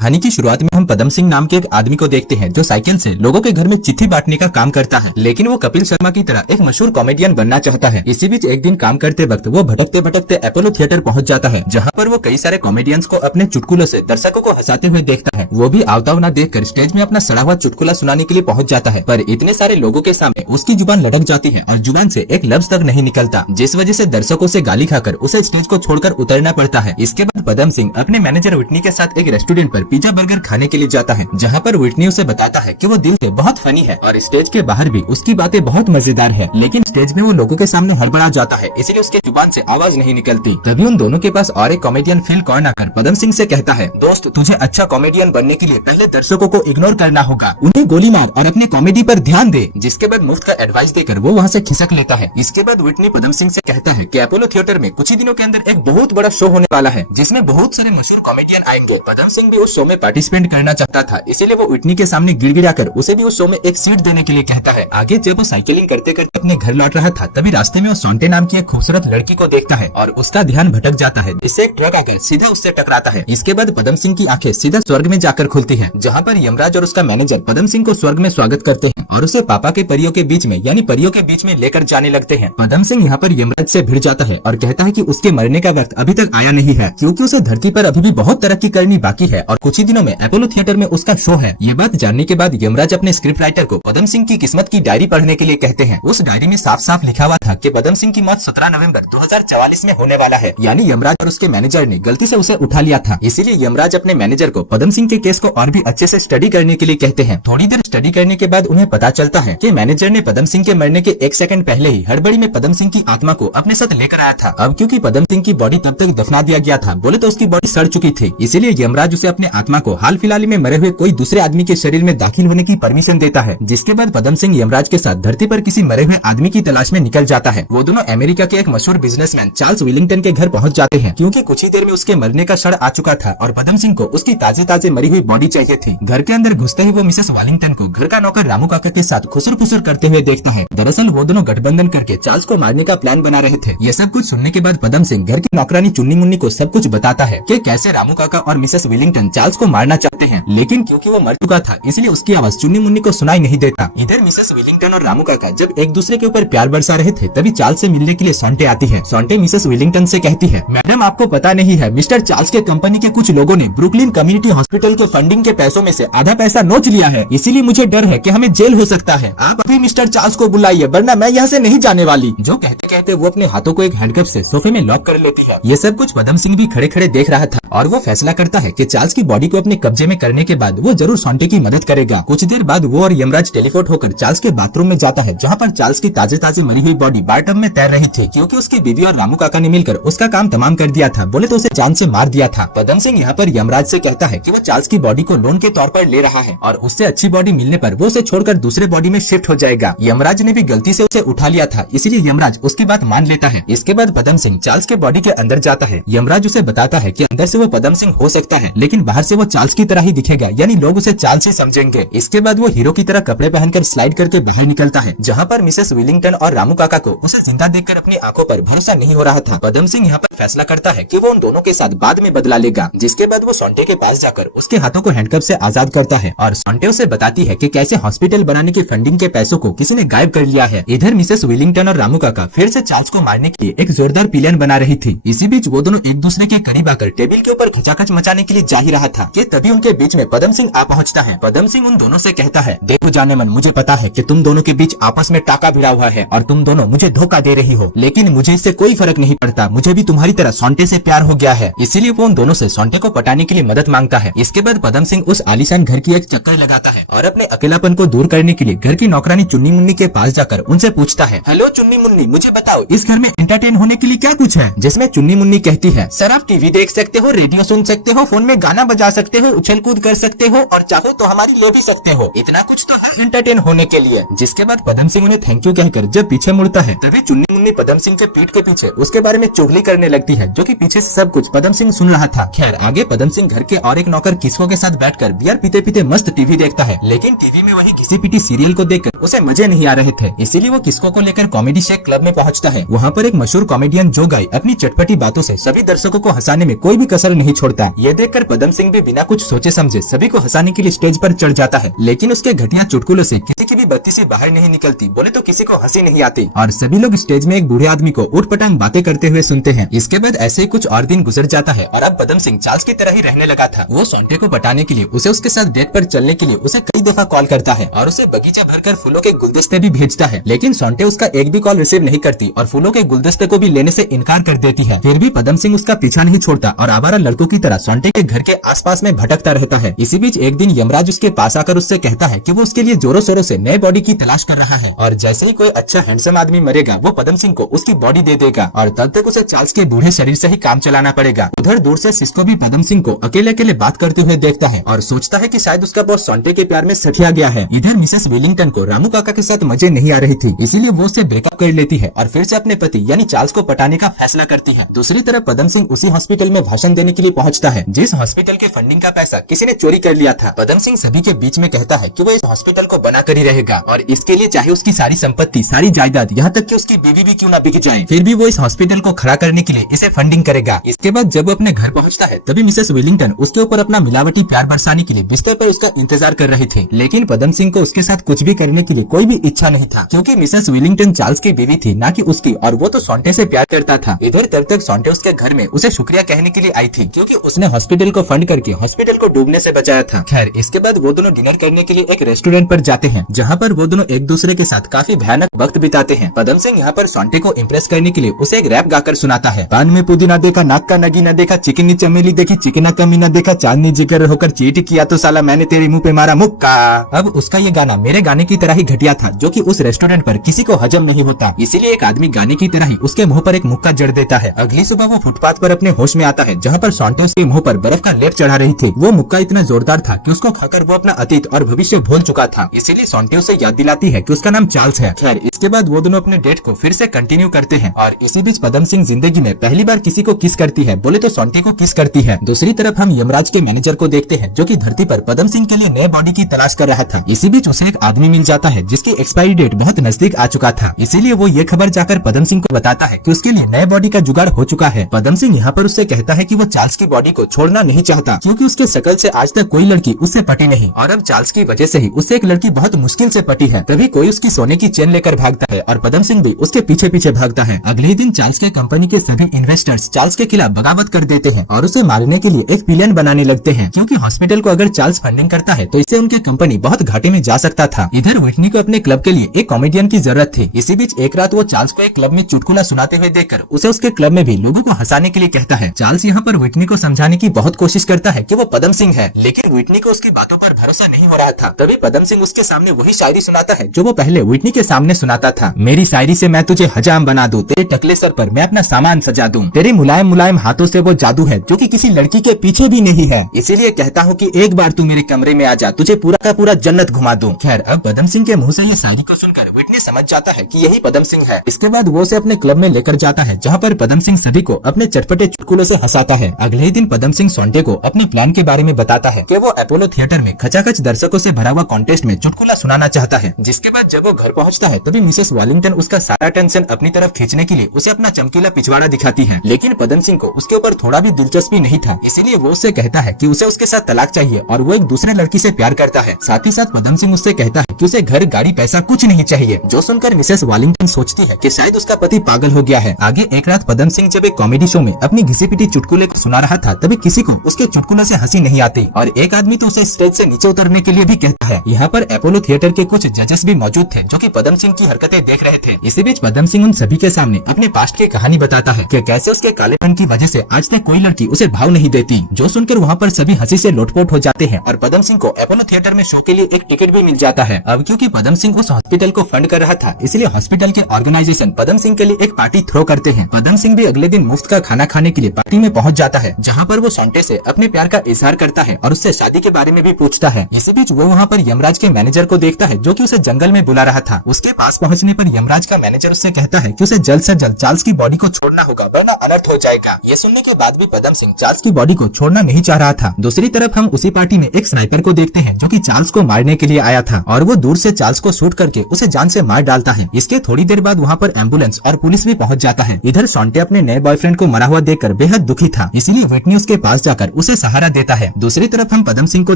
कहानी की शुरुआत में हम पदम सिंह नाम के एक आदमी को देखते हैं जो साइकिल से लोगों के घर में चिट्ठी बांटने का काम करता है, लेकिन वो कपिल शर्मा की तरह एक मशहूर कॉमेडियन बनना चाहता है। इसी बीच एक दिन काम करते वक्त वो भटकते भटकते अपोलो थिएटर पहुंच जाता है, जहां पर वो कई सारे कॉमेडियंस को अपने चुटकुलों से दर्शकों को हंसाते हुए देखता है। वो भी आवता हुआ देखकर स्टेज में अपना सड़ा हुआ चुटकुला सुनाने के लिए पहुंच जाता है, पर इतने सारे लोगों के सामने उसकी जुबान लटक जाती है और जुबान से एक लफ्ज तक नहीं निकलता, जिस वजह से दर्शकों से गाली खाकर उसे स्टेज को छोड़कर उतरना पड़ता है। इसके बाद पदम सिंह अपने मैनेजर विटनी के साथ एक रेस्टोरेंट पर पिज्जा बर्गर खाने के लिए जाता है, जहां पर विटनी उसे बताता है कि वो दिल से बहुत फनी है और स्टेज के बाहर भी उसकी बातें बहुत मजेदार है, लेकिन स्टेज में वो लोगों के सामने हड़बड़ा जाता है, इसलिए उसके जुबान से आवाज नहीं निकलती। तभी उन दोनों के पास और एक कॉमेडियन फील कॉर्न आकर पदम सिंह से कहता है, दोस्त तुझे अच्छा कॉमेडियन बनने के लिए पहले दर्शकों को इग्नोर करना होगा, उन्हें गोली मार और अपने कॉमेडी पर ध्यान दे। जिसके बाद मुफ्त का एडवाइस देकर वो वहाँ से खिसक लेता है। इसके बाद विटनी पदम सिंह से कहता है कि अपोलो थिएटर में कुछ ही दिनों के अंदर एक बहुत बड़ा शो होने वाला है, जिसमें बहुत सारे मशहूर कॉमेडियन आएंगे। पदम सिंह भी उस शो में पार्टिसिपेट करना चाहता था, इसीलिए वो विटनी के सामने गिड़गिड़ा कर उसे भी उस शो में एक सीट देने के लिए कहता है। आगे जब वो साइकिलिंग करते करते अपने घर लौट रहा था, तभी रास्ते में वो सोंटे नाम की एक खूबसूरत लड़की को देखता है और उसका ध्यान भटक जाता है, जिससे एक ट्रक आकर सीधा उससे टकराता है। इसके बाद पदम सिंह की आंखें सीधा स्वर्ग में जाकर खुलती हैं, जहाँ पर यमराज और उसका मैनेजर पदम सिंह को स्वर्ग में स्वागत करते हैं और उसे पापा के परियों के बीच में यानी परियों के बीच में लेकर जाने लगते हैं। पदम सिंह यहाँ पर यमराज से भिड़ जाता है और कहता है कि उसके मरने का वक्त अभी तक आया नहीं है, क्योंकि उसे धरती पर अभी भी बहुत तरक्की करनी बाकी है और कुछ ही दिनों में अपोलो थिएटर में उसका शो है। ये बात जानने के बाद यमराज अपने स्क्रिप्ट राइटर को पदम सिंह की किस्मत की डायरी पढ़ने के लिए कहते हैं। उस डायरी में साफ साफ लिखा हुआ था कि पदम सिंह की मौत 17 नवंबर 2044 में होने वाला है, यानी यमराज और उसके मैनेजर ने गलती से उसे उठा लिया था। इसीलिए यमराज अपने मैनेजर को पदम सिंह के केस को और भी अच्छे से स्टडी करने के लिए कहते हैं। थोड़ी देर स्टडी करने के बाद उन्हें पता चलता है कि मैनेजर ने पदम सिंह के मरने के 1 सेकंड पहले ही हड़बड़ी में पदम सिंह की आत्मा को अपने साथ लेकर आया था। अब क्योंकि पदम सिंह की बॉडी तब तक दफना दिया गया था, बोले तो उसकी बॉडी सड़ चुकी थी, इसीलिए यमराज उसे अपने आत्मा को हाल फिलहाल में मरे हुए कोई दूसरे आदमी के शरीर में दाखिल होने की परमिशन देता है। जिसके बाद पदम सिंह यमराज के साथ धरती पर किसी मरे हुए आदमी की तलाश में निकल जाता है। वो दोनों अमेरिका के एक मशहूर बिजनेसमैन चार्ल्स विलिंगटन के घर पहुंच जाते हैं, क्योंकि कुछ ही देर में उसके मरने का क्षण आ चुका था और पदम सिंह को उसकी ताजे ताजे मरी हुई बॉडी चाहिए थी। घर के अंदर घुसते ही वो मिसेस वालिंगटन को घर का नौकर रामू काका के साथ खुसर फुसर करते हुए देखता है। दरअसल वो दोनों गठबंधन करके चार्ल्स को मारने का प्लान बना रहे थे। ये सब कुछ सुनने के बाद पदम सिंह घर की नौकरानी चुन्नी मुन्नी को सब कुछ बताता है कि कैसे रामू काका और मिसेस विलिंगटन चार्ल्स को मारना चाहते हैं, लेकिन क्योंकि वो मर चुका था इसलिए उसकी आवाज चुन्नी मुन्नी को सुनाई नहीं देता। इधर मिसेस विलिंगटन और रामू काका जब एक दूसरे के ऊपर प्यार बरसा रहे थे, तभी चार्ल्स से मिलने के लिए सोंटे आती है। सोंटे मिसेस विलिंगटन से कहती है, मैडम आपको पता नहीं है, मिस्टर चार्ल्स के कंपनी के कुछ लोगों ने ब्रुकलिन कम्युनिटी हॉस्पिटल के फंडिंग के पैसों में से आधा पैसा नोच लिया है, इसीलिए मुझे डर है कि हमें जेल हो सकता है। आप अभी मिस्टर चार्ल्स को बुलाइए, वरना मैं यहाँ से नहीं जाने वाली। जो कहते कहते वो अपने हाथों को एक हैंडकफ से सोफे में लॉक कर लेती है। ये सब कुछ पदम सिंह भी खड़े खड़े देख रहा था और वो फैसला करता है कि चार्ल्स की बॉडी को अपने कब्जे में करने के बाद वो जरूर सोंटे की मदद करेगा। कुछ देर बाद वो और यमराज टेलीपोर्ट होकर चार्ल्स के बाथरूम में जाता है, जहाँ पर चार्ल्स की ताजे ताजे मरी हुई बॉडी बाथटब में तैर रही थी, क्योंकि उसकी बीवी और रामू काका ने मिलकर उसका काम तमाम कर दिया था, बोले तो उसे जान से मार दिया था। पदम सिंह यहाँ पर यमराज से कहता है कि वो चार्ल्स की बॉडी को लोन के तौर पर ले रहा है और उससे अच्छी बॉडी मिलने पर वो उसे छोड़कर दूसरे बॉडी में शिफ्ट हो जाएगा। यमराज ने भी गलती से उसे उठा लिया था, इसीलिए यमराज उसकी बात मान लेता है। इसके बाद पदम सिंह चार्ल्स के बॉडी के अंदर जाता है। यमराज उसे बताता है कि अंदर से वो पदम सिंह हो सकता है, लेकिन बाहर से वो चार्ल्स की तरह ही दिखेगा, यानी लोग उसे चार्ल्स ही समझेंगे। इसके बाद वो हीरो की तरह कपड़े पहनकर स्लाइड करके बाहर निकलता है, जहाँ पर मिसेस विलिंगटन और रामू काका को उसे जिंदा देखकर अपनी आंखों पर भरोसा नहीं हो रहा था। पदम सिंह यहाँ पर फैसला करता है कि वो उन दोनों के साथ बाद में बदला लेगा। जिसके बाद वो सोंटे के पास जाकर उसके हाथों को हैंडकफ से आजाद करता है और सोंटे उसे बताती है कि कैसे हॉस्पिटल बनाने की फंडिंग के पैसों को किसी ने गायब कर लिया है। इधर मिसेस विलिंगटन और रामू काका फिर से चार्ल्स को मारने के लिए एक जोरदार प्लान बना रही थी। इसी बीच वो दोनों एक दूसरे के करीब आकर टेबल के ऊपर खचाखच मचाने के लिए जा ही रहा था कि तभी उनके बीच में पदम सिंह आ पहुंचता है। पदम सिंह उन दोनों से कहता है, देखो जाने मन, मुझे पता है कि तुम दोनों के बीच आपस में टाका भिड़ा हुआ है और तुम दोनों मुझे धोखा दे रही हो, लेकिन मुझे इससे कोई फर्क नहीं पड़ता। मुझे भी तुम्हारी तरह सोंटे से प्यार हो गया है, इसीलिए वो उन दोनों से सोंटे को पटाने के लिए मदद मांगता है। इसके बाद पदम सिंह उस आलीशान घर की एक चक्कर लगाता है और अपने अकेलापन को दूर करने के लिए घर की नौकरानी चुन्नी मुन्नी के पास जाकर उनसे पूछता है, हेलो चुन्नी मुन्नी, मुझे बताओ इस घर में एंटरटेन होने के लिए क्या कुछ है? जिसमें चुन्नी मुन्नी कहती है, सर आप टीवी देख सकते हो, रेडियो सुन सकते हो, फोन में गाना बजा सकते हो, उछल कूद कर सकते हो और चाहो तो हमारी ले भी सकते हो, इतना कुछ तो है एंटरटेन होने के लिए। जिसके बाद पदम सिंह उन्हें थैंक यू कहकर जब पीछे मुड़ता है, तभी चुन्नी मुन्नी पदम सिंह के पीठ के पीछे उसके बारे में चुगली करने लगती है, जो कि पीछे से सब कुछ पदम सिंह सुन रहा था। खैर आगे पदम सिंह घर के और एक नौकर किस्कों के साथ बैठकर बियर पीते पीते मस्त टीवी देखता है, लेकिन टीवी में वही घिसी पिटी सीरियल को देखकर उसे मजे नहीं आ रहे थे, इसीलिए वो किस्को को लेकर कॉमेडी शेक क्लब में पहुंचता है। वहाँ पर एक मशहूर कॉमेडियन जो गाय अपनी चटपटी बातों से सभी दर्शकों को हंसाने में कोई भी कसर नहीं छोड़ता। ये देखकर पदम सिंह भी बिना कुछ सोचे सोचे समझे सभी को हंसाने के लिए स्टेज पर चढ़ जाता है, लेकिन उसके घटिया चुटकुलों से किसी की भी बत्ती से बाहर नहीं निकलती, बोले तो किसी को हंसी नहीं आती और सभी लोग स्टेज में एक बूढ़े आदमी को उठपटांग बातें करते हुए सुनते हैं। इसके बाद ऐसे ही कुछ और दिन गुजर जाता है और अब पदम सिंह चार्ल्स की तरह ही रहने लगा था। वो सोंटे को पटाने के लिए उसे उसके साथ डेट पर चलने के लिए उसे कई दफा कॉल करता है और उसे बगीचा भरकर फूलों के गुलदस्ते भी भेजता है, लेकिन सोंटे उसका एक भी कॉल रिसीव नहीं करती और फूलों के गुलदस्ते को भी लेने से इनकार कर देती है। फिर भी पदम सिंह उसका पीछा नहीं छोड़ता और आवारा लड़कों की तरह सोंटे के घर के आसपास में भटकता रहता है। इसी बीच एक दिन यमराज उसके पास आकर उससे कहता है कि वो उसके लिए जोरों शोरों से नए बॉडी की तलाश कर रहा है और जैसे ही कोई अच्छा हैंडसम आदमी मरेगा वो पदम सिंह को उसकी बॉडी दे देगा और तब तक उसे चार्ल्स के बूढ़े शरीर से ही काम चलाना पड़ेगा। उधर दूर से सिस्को भी पदम सिंह को अकेले अकेले बात करते हुए देखता है और सोचता है कि शायद उसका बॉस सोंटे के प्यार में सठिया गया है। इधर मिसेस विलिंगटन को रामू काका के साथ मजे नहीं आ रही थी, इसीलिए वो उससे ब्रेकअप कर लेती है और फिर से अपने पति यानी चार्ल्स को पटाने का फैसला करती है। दूसरी तरफ पदम सिंह उसी हॉस्पिटल में भाषण देने के लिए पहुंचता है जिस हॉस्पिटल के फंडिंग का पैसा किसी ने चोरी कर लिया था। पदम सिंह सभी के बीच में कहता है कि वो इस हॉस्पिटल को बना कर ही रहेगा और इसके लिए चाहे उसकी सारी संपत्ति, सारी जायदाद, यहाँ तक कि उसकी बीवी भी क्यों ना बिक जाए, फिर भी वो इस हॉस्पिटल को खड़ा करने के लिए इसे फंडिंग करेगा। इसके बाद जब वो अपने घर पहुंचता है तभी मिसेस विलिंगटन उसके ऊपर अपना मिलावटी प्यार बरसाने के लिए बिस्तर पर उसका इंतजार कर रहे थे, लेकिन पदम सिंह को उसके साथ कुछ भी करने के लिए कोई भी इच्छा नहीं था क्योंकि मिसेस विलिंगटन चार्ल्स की बीवी थी ना कि उसकी, और वो तो सोंटे से प्यार करता था। इधर तब तक सोंटे उसके घर में उसे शुक्रिया कहने के लिए आई थी क्योंकि उसने हॉस्पिटल को फंड करके हॉस्पिटल को डूबने से बचाया था। खैर इसके बाद वो दोनों डिनर करने के लिए एक रेस्टोरेंट पर जाते हैं जहाँ पर वो दोनों एक दूसरे के साथ काफी भयानक वक्त बिताते हैं। पदम सिंह यहाँ पर सोंटे को इम्प्रेस करने के लिए उसे एक रैप गाकर सुनाता है। पान में पुदीना देखा, नाक का नगी न देखा, चिकनी चमेली देखी, चिकना कमी न देखा, चांदनी जिगर होकर चीट किया तो साला मैंने तेरे मुंह पे मारा मुक्का। अब उसका ये गाना मेरे गाने की तरह ही घटिया था जो कि उस रेस्टोरेंट पर किसी को हजम नहीं होता, इसीलिए एक आदमी गाने की तरह ही उसके मुंह पर एक मुक्का जड़ देता है। अगली सुबह वो फुटपाथ पर अपने होश में आता है जहाँ पर सोंटे उसके मुंह पर बर्फ का लेप चढ़ा रही थी। वो मुक्का इतना जोरदार था कि उसको खाकर वो अपना अतीत और भविष्य भूल चुका था, इसीलिए सोंटे उसे याद दिलाती है कि उसका नाम चार्ल्स है। खैर इसके बाद वो दोनों अपने डेट को फिर से कंटिन्यू करते हैं और इसी बीच पदम सिंह जिंदगी में पहली बार किसी को किस करती है, बोले तो सोंटे को किस करती है। दूसरी तरफ हम यमराज के मैनेजर को देखते हैं जो कि धरती पर पदम सिंह के लिए नए बॉडी की तलाश कर रहा था। इसी बीच उसे एक आदमी मिल जाता है जिसकी एक्सपायरी डेट बहुत नजदीक आ चुका था, इसीलिए वो ये खबर जाकर पदम सिंह को बताता है कि उसके लिए नए बॉडी का जुगाड़ हो चुका है। पदम सिंह यहाँ पर उससे कहता है कि वो चार्ल्स की बॉडी को छोड़ना नहीं चाहता क्योंकि उसके शकल से आज तक कोई लड़की उससे पटी नहीं और अब चार्ल्स की वजह से ही उससे एक लड़की बहुत मुश्किल से पटी है। तभी कोई उसकी सोने की चेन लेकर भागता है और पदम सिंह भी उसके पीछे पीछे भागता है। अगले ही दिन चार्ल्स के कंपनी के सभी इन्वेस्टर्स चार्ल्स के खिलाफ बगावत कर देते हैं और उसे मारने के लिए एक प्लान बनाने लगते हैं क्योंकि हॉस्पिटल को अगर चार्ल्स फंडिंग करता है तो इससे उनकी कंपनी बहुत घाटे में जा सकता था। इधर विटनी को अपने क्लब के लिए एक कॉमेडियन की जरूरत थी। इसी बीच एक रात वो चार्ल्स को एक क्लब में चुटकुला सुनाते हुए देखकर उसे उसके क्लब में भी लोगों को हंसाने के लिए कहता है। चार्ल्स यहाँ पर विटनी को समझाने की बहुत कोशिश करता है कि वो पदम सिंह है, लेकिन विटनी को उसकी बातों पर भरोसा नहीं हो रहा था। तभी पदम सिंह उसके सामने वही शायरी सुनाता है जो वो पहले विटनी के सामने सुनाता था। मेरी शायरी से मैं तुझे हजाम बना दूं, तेरे टकले सर पर मैं अपना सामान सजा दूं, तेरे मुलायम मुलायम हाथों से वो जादू है जो कि किसी लड़की के पीछे भी नहीं है, इसीलिए कहता हूँ कि एक बार तू मेरे कमरे में आ जा, तुझे पूरा का पूरा जन्नत घुमा दूं। खैर अब पदम सिंह के मुंह से ये शायरी को सुनकर विटनी समझ जाता है कि यही पदम सिंह है। इसके बाद वो उसे अपने क्लब में लेकर जाता है जहाँ पर पदम सिंह सभी को अपने चटपटे चुटकुलों से हंसाता है। अगले ही दिन पदम सिंह सोंटे को अपने प्लान के बारे में बताता है कि वो अपोलो थिएटर में खचाखच दर्शकों से भरा हुआ कॉन्टेस्ट में चुटकुला सुनाना चाहता है। जिसके बाद जब वो घर पहुँचता है तभी मिसेस वॉलिंगटन उसका सारा टेंशन अपनी तरफ खींचने के लिए उसे अपना चमकीला पिछवाड़ा दिखाती है, लेकिन पदम सिंह को उसके ऊपर थोड़ा भी दिलचस्पी नहीं था, इसीलिए वो उससे कहता है कि उसे उसके साथ तलाक चाहिए और वो एक दूसरे लड़की से प्यार करता है। साथ ही साथ पदम सिंह उससे कहता है कि उसे घर, गाड़ी, पैसा कुछ नहीं चाहिए, जो सुनकर मिसेस वॉलिंगटन सोचती है कि शायद उसका पति पागल हो गया है। आगे एक रात पदम सिंह जब एक कॉमेडी शो में अपनी घिसी पिटी चुटकुले को सुना रहा था तभी किसी को उसके चुटकुलों से हंसी नहीं आती और एक आदमी तो उसे स्टेज से नीचे उतरने के लिए भी कहता है। यहाँ पर अपोलो थिएटर के कुछ जजेस भी मौजूद थे जो कि पदम सिंह की हरकतें देख रहे थे। इसी बीच पदम सिंह उन सभी के सामने अपने पास्ट की कहानी बताता है कि कैसे उसके कालेपन की वजह से आज तक कोई लड़की उसे भाव नहीं देती, जो सुनकर वहाँ पर सभी हंसी से लोटपोट हो जाते हैं और पदम सिंह को अपोलो थिएटर में शो के लिए एक टिकट भी मिल जाता है। अब क्योंकि पदम सिंह उस हॉस्पिटल को फंड कर रहा था इसलिए हॉस्पिटल के ऑर्गेनाइजेशन पदम सिंह के लिए एक पार्टी थ्रो करते हैं। पदम सिंह भी अगले दिन मुफ्त का खाना खाने के लिए पार्टी में पहुँच जाता है जहाँ पर वो सोंटे से अपने प्यार का इजहार करता है और उससे शादी के बारे में भी पूछता है। इसी बीच वो वहाँ पर यमराज के मैनेजर को देखता है जो कि उसे जंगल में बुला रहा था। उसके पास पहुँचने पर यमराज का मैनेजर उससे कहता है कि उसे जल्द से जल्द चार्ल्स की बॉडी को छोड़ना होगा वरना अनर्थ हो जाएगा। ये सुनने के बाद भी पदम सिंह चार्ल्स की बॉडी को छोड़ना नहीं चाह रहा था। दूसरी तरफ हम उसी पार्टी में एक स्नाइपर को देखते हैं जो कि चार्ल्स को मारने के लिए आया था और वो दूर से चार्ल्स को शूट करके उसे जान से मार डालता है। इसके थोड़ी देर बाद वहाँ पर एम्बुलेंस और पुलिस भी पहुँच जाता है। इधर सोंटे अपने नए बॉयफ्रेंड को मरा हुआ देखकर बेहद दुखी था, इसीलिए विटनी उसके पास जाकर उसे सहारा देता है है। दूसरी तरफ हम पदम सिंह को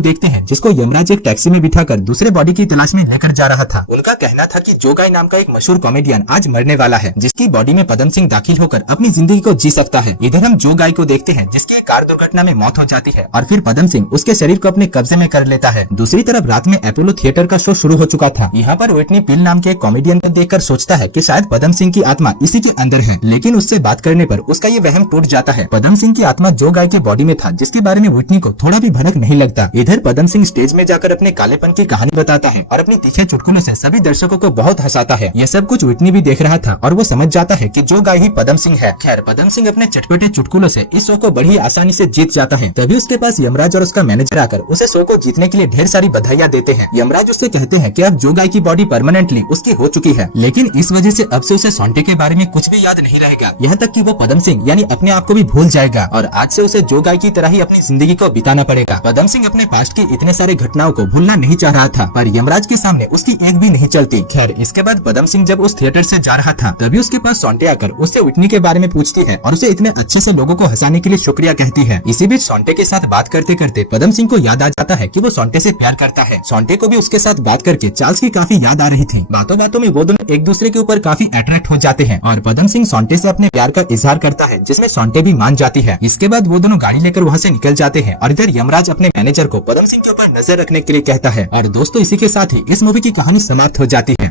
देखते हैं, जिसको यमराज एक टैक्सी में बिठाकर दूसरे बॉडी की तलाश में लेकर जा रहा था। उनका कहना था कि जोगाई नाम का एक मशहूर कॉमेडियन आज मरने वाला है, जिसकी बॉडी में पदम सिंह दाखिल होकर अपनी जिंदगी को जी सकता है। इधर हम जोगाई को देखते हैं, जिसकी कार दुर्घटना में मौत हो जाती है और फिर पदम सिंह उसके शरीर को अपने कब्जे में कर लेता है। दूसरी तरफ रात में अपोलो थिएटर का शो शुरू हो चुका था। यहाँ पर व्हिटनी पिल नाम के एक कॉमेडियन को देखकर सोचता है कि शायद पदम सिंह की आत्मा इसी के अंदर है, लेकिन उससे बात करने पर उसका ये वहम टूट जाता है। पदम सिंह की आत्मा जोगाई के बॉडी में था, जिसके बारे में व्हिटनी को थोड़ा भी भनक नहीं लगता। इधर पदम सिंह स्टेज में जाकर अपने कालेपन की कहानी बताता है और अपनी तीखे चुटकुलों से सभी दर्शकों को बहुत हंसाता है। यह सब कुछ व्हिटनी भी देख रहा था और वो समझ जाता है कि जोगाई ही पदम सिंह है। खैर, पदम सिंह अपने चटपटे चुटकुलों से इस शो को बड़ी आसानी से जीत जाता है। तभी उसके पास यमराज और उसका मैनेजर आकर उसे शो को जीतने के लिए ढेर सारी बधाइयाँ देते हैं। यमराज उससे कहते हैं कि अब जोगाई की बॉडी परमानेंटली उसकी हो चुकी है, लेकिन इस वजह से अब से उसे सोंटे के बारे में कुछ भी याद नहीं रहेगा। यहाँ तक कि वो पदम सिंह यानी अपने आप को भी भूल जाएगा और आज से उसे जोगाई की तरह ही अपनी जिंदगी को बिताना पड़ेगा। पदम सिंह अपने पास्ट की इतने सारे घटनाओं को भूलना नहीं चाह रहा था, पर यमराज के सामने उसकी एक भी नहीं चलती। खैर, इसके बाद पदम सिंह जब उस थिएटर से जा रहा था, तभी उसके पास सोंटे आकर उससे व्हिटनी के बारे में पूछती है और उसे इतने अच्छे से लोगों को हंसाने के लिए शुक्रिया कहती है। इसी बीच सोंटे के साथ बात करते करते पदम सिंह को याद आ जाता है कि वो सोंटे से प्यार करता है। सोंटे को भी उसके साथ बात करके चार्ल्स की काफी याद आ रही थी। बातों बातों में वो दोनों एक दूसरे के ऊपर काफी अट्रैक्ट हो जाते हैं और पदम सिंह सोंटे से अपने प्यार का इजहार करता है, जिसमें सोंटे भी मान जाती है। इसके बाद वो दोनों गाड़ी लेकर वहाँ से निकल जाते हैं और इधर यमराज अपने मैनेजर को पदम सिंह के ऊपर नजर रखने के लिए कहता है। और दोस्तों, इसी के साथ ही इस मूवी की कहानी समाप्त हो जाती है।